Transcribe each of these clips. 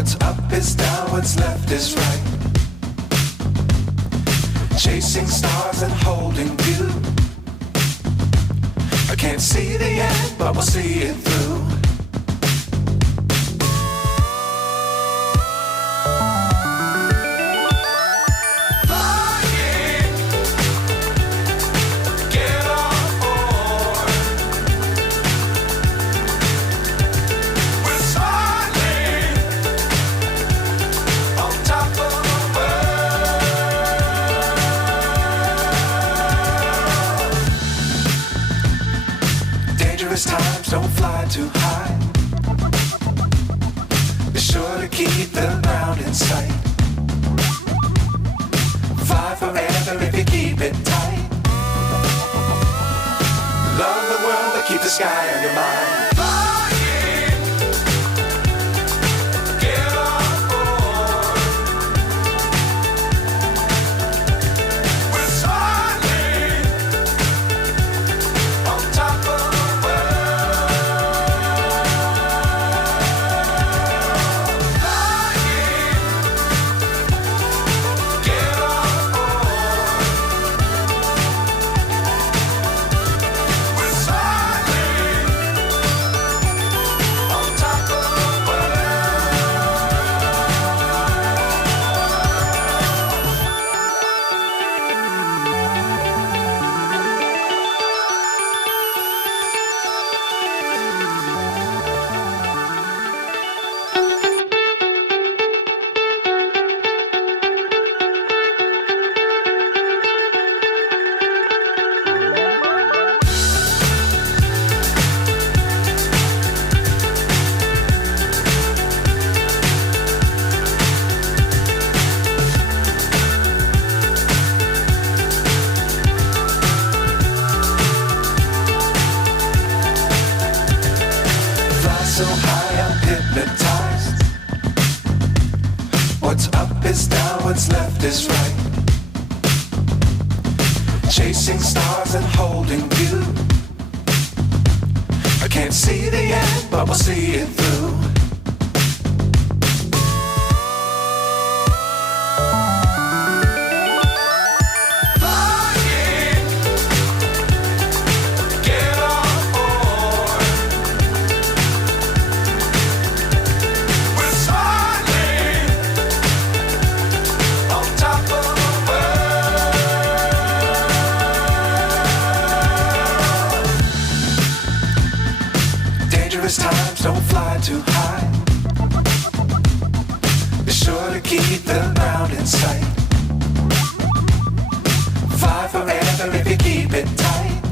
What's up is down, what's left is right. Chasing stars and holding you. I can't see the end, but we'll see it through. Times don't fly too high. Be sure to keep the ground in sight. Fly forever if you keep it tight. Love the world but keep the sky on your mind. So high I'm hypnotized. What's up is down, what's left is right. Chasing stars and holding you. I can't see the end, but we'll see it through. Times don't fly too high. Be sure to keep the ground in sight. Fly forever if you keep it tight.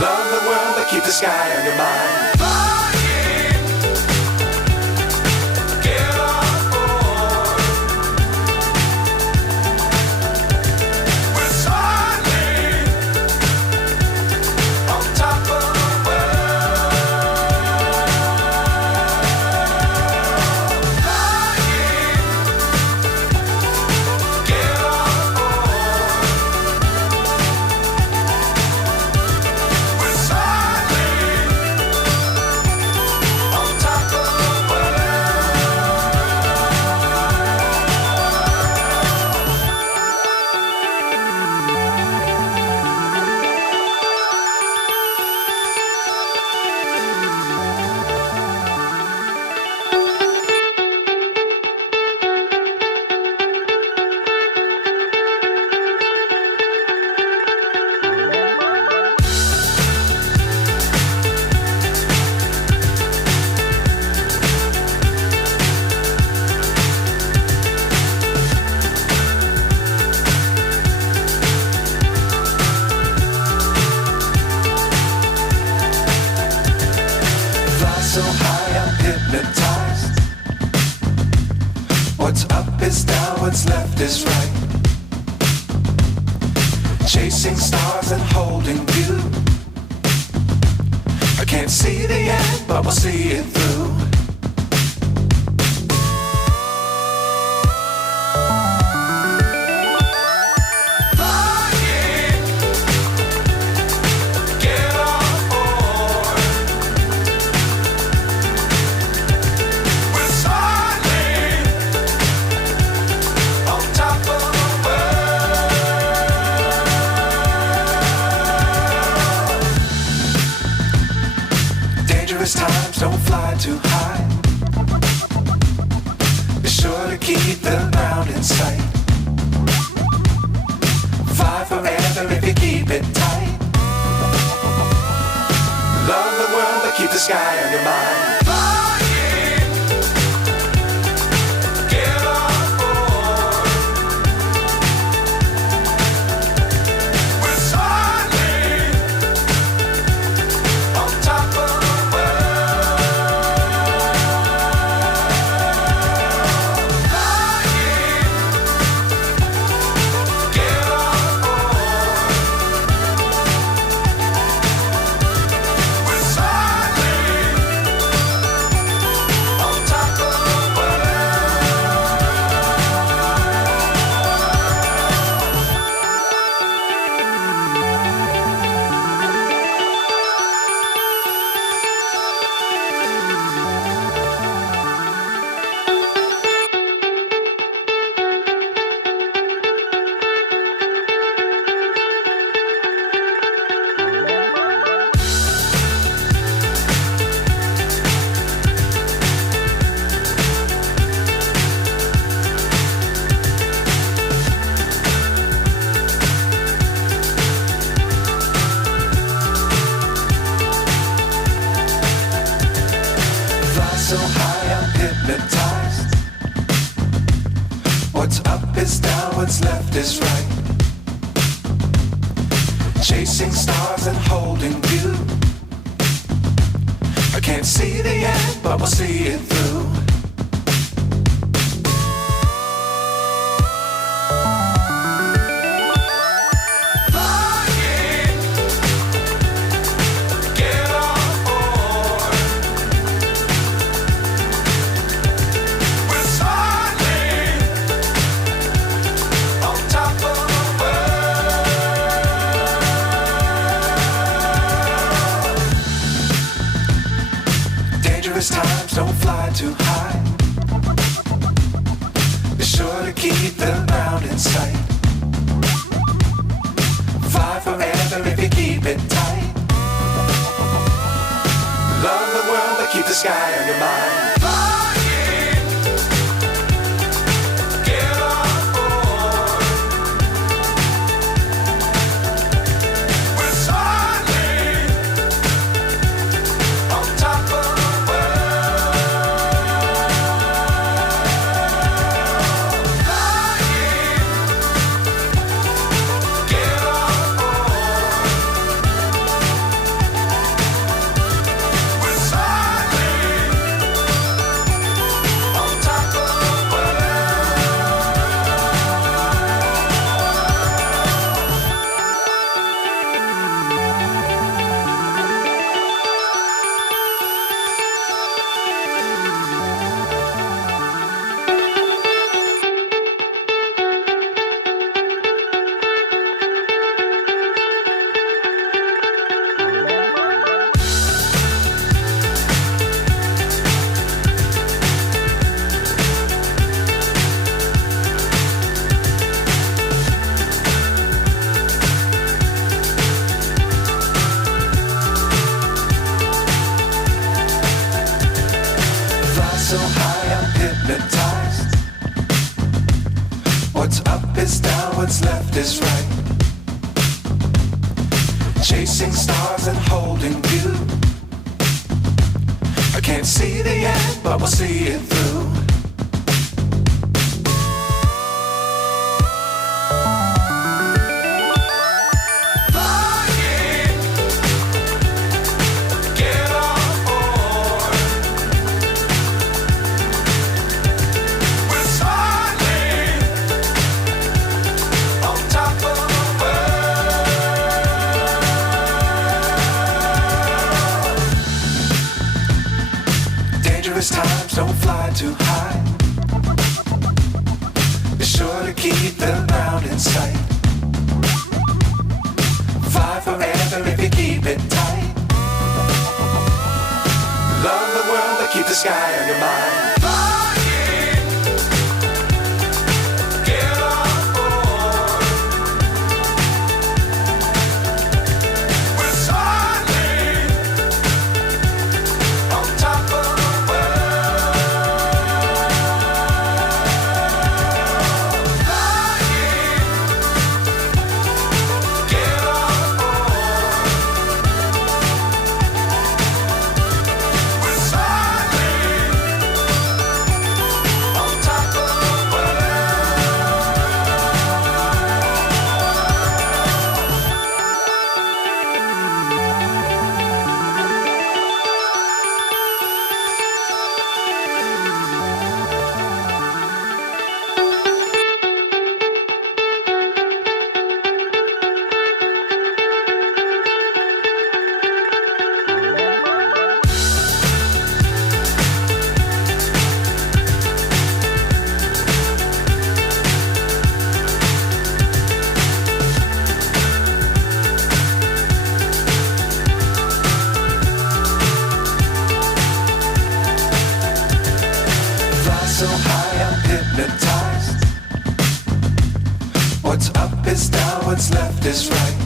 Love the world but keep the sky on your mind. So high I'm hypnotized. What's up is down, what's left is right. Chasing stars and holding you. I can't see the end, but we'll see it through. Dangerous times, don't fly too high. Be sure to keep the ground in sight. Fly forever if you keep it tight. Love the world, but keep the sky on your mind. So high I'm hypnotized. What's up is down, what's left is right. Chasing stars and holding you. I can't see the end, but we'll see it through. Times don't fly too high. Be sure to keep the ground in sight. Fly forever if you keep it tight. Love the world, but keep the sky on your mind. So high I'm hypnotized. What's up is down, what's left is right. Chasing stars and holding you. I can't see the end, but we'll see it through. Times don't fly too high. Be sure to keep the ground in sight. Fly forever if you keep it tight. Love the world, but keep the sky on your mind. is right.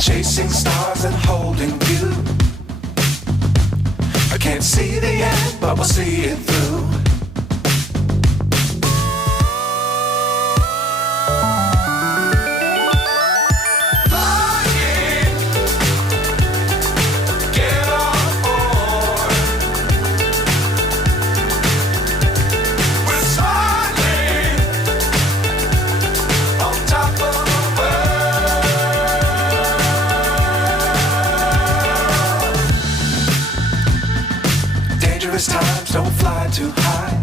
Chasing stars and holding you. I can't see the end, but we'll see it through. Times don't fly too high.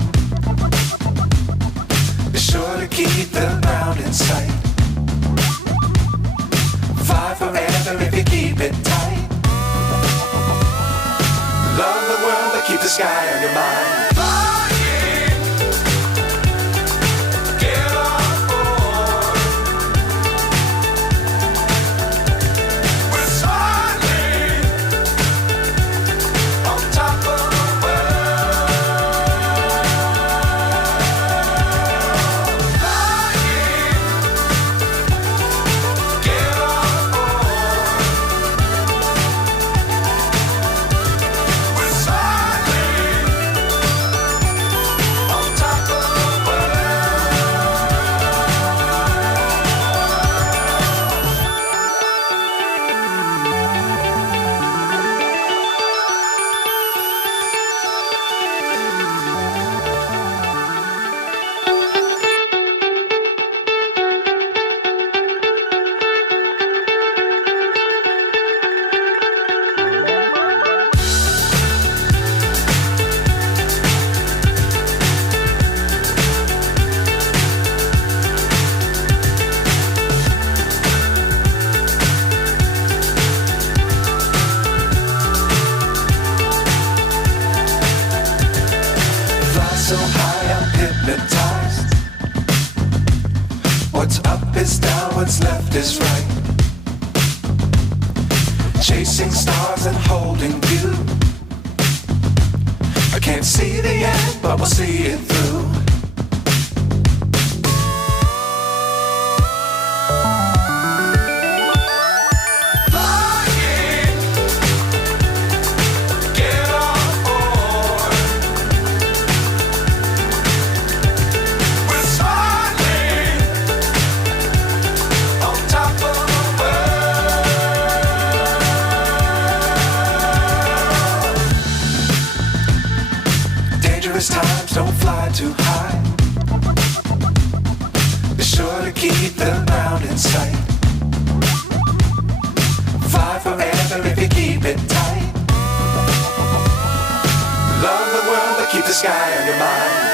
Be sure to keep the ground in sight. Fly forever if you keep it tight. Love the world, but keep the sky on your mind. So high I'm hypnotized. What's up is down, what's left is right. Chasing stars and holding you. I can't see the end, but we'll see it through. Times don't fly too high. Be sure to keep the ground in sight. Fly forever if you keep it tight. Love the world, but keep the sky on your mind.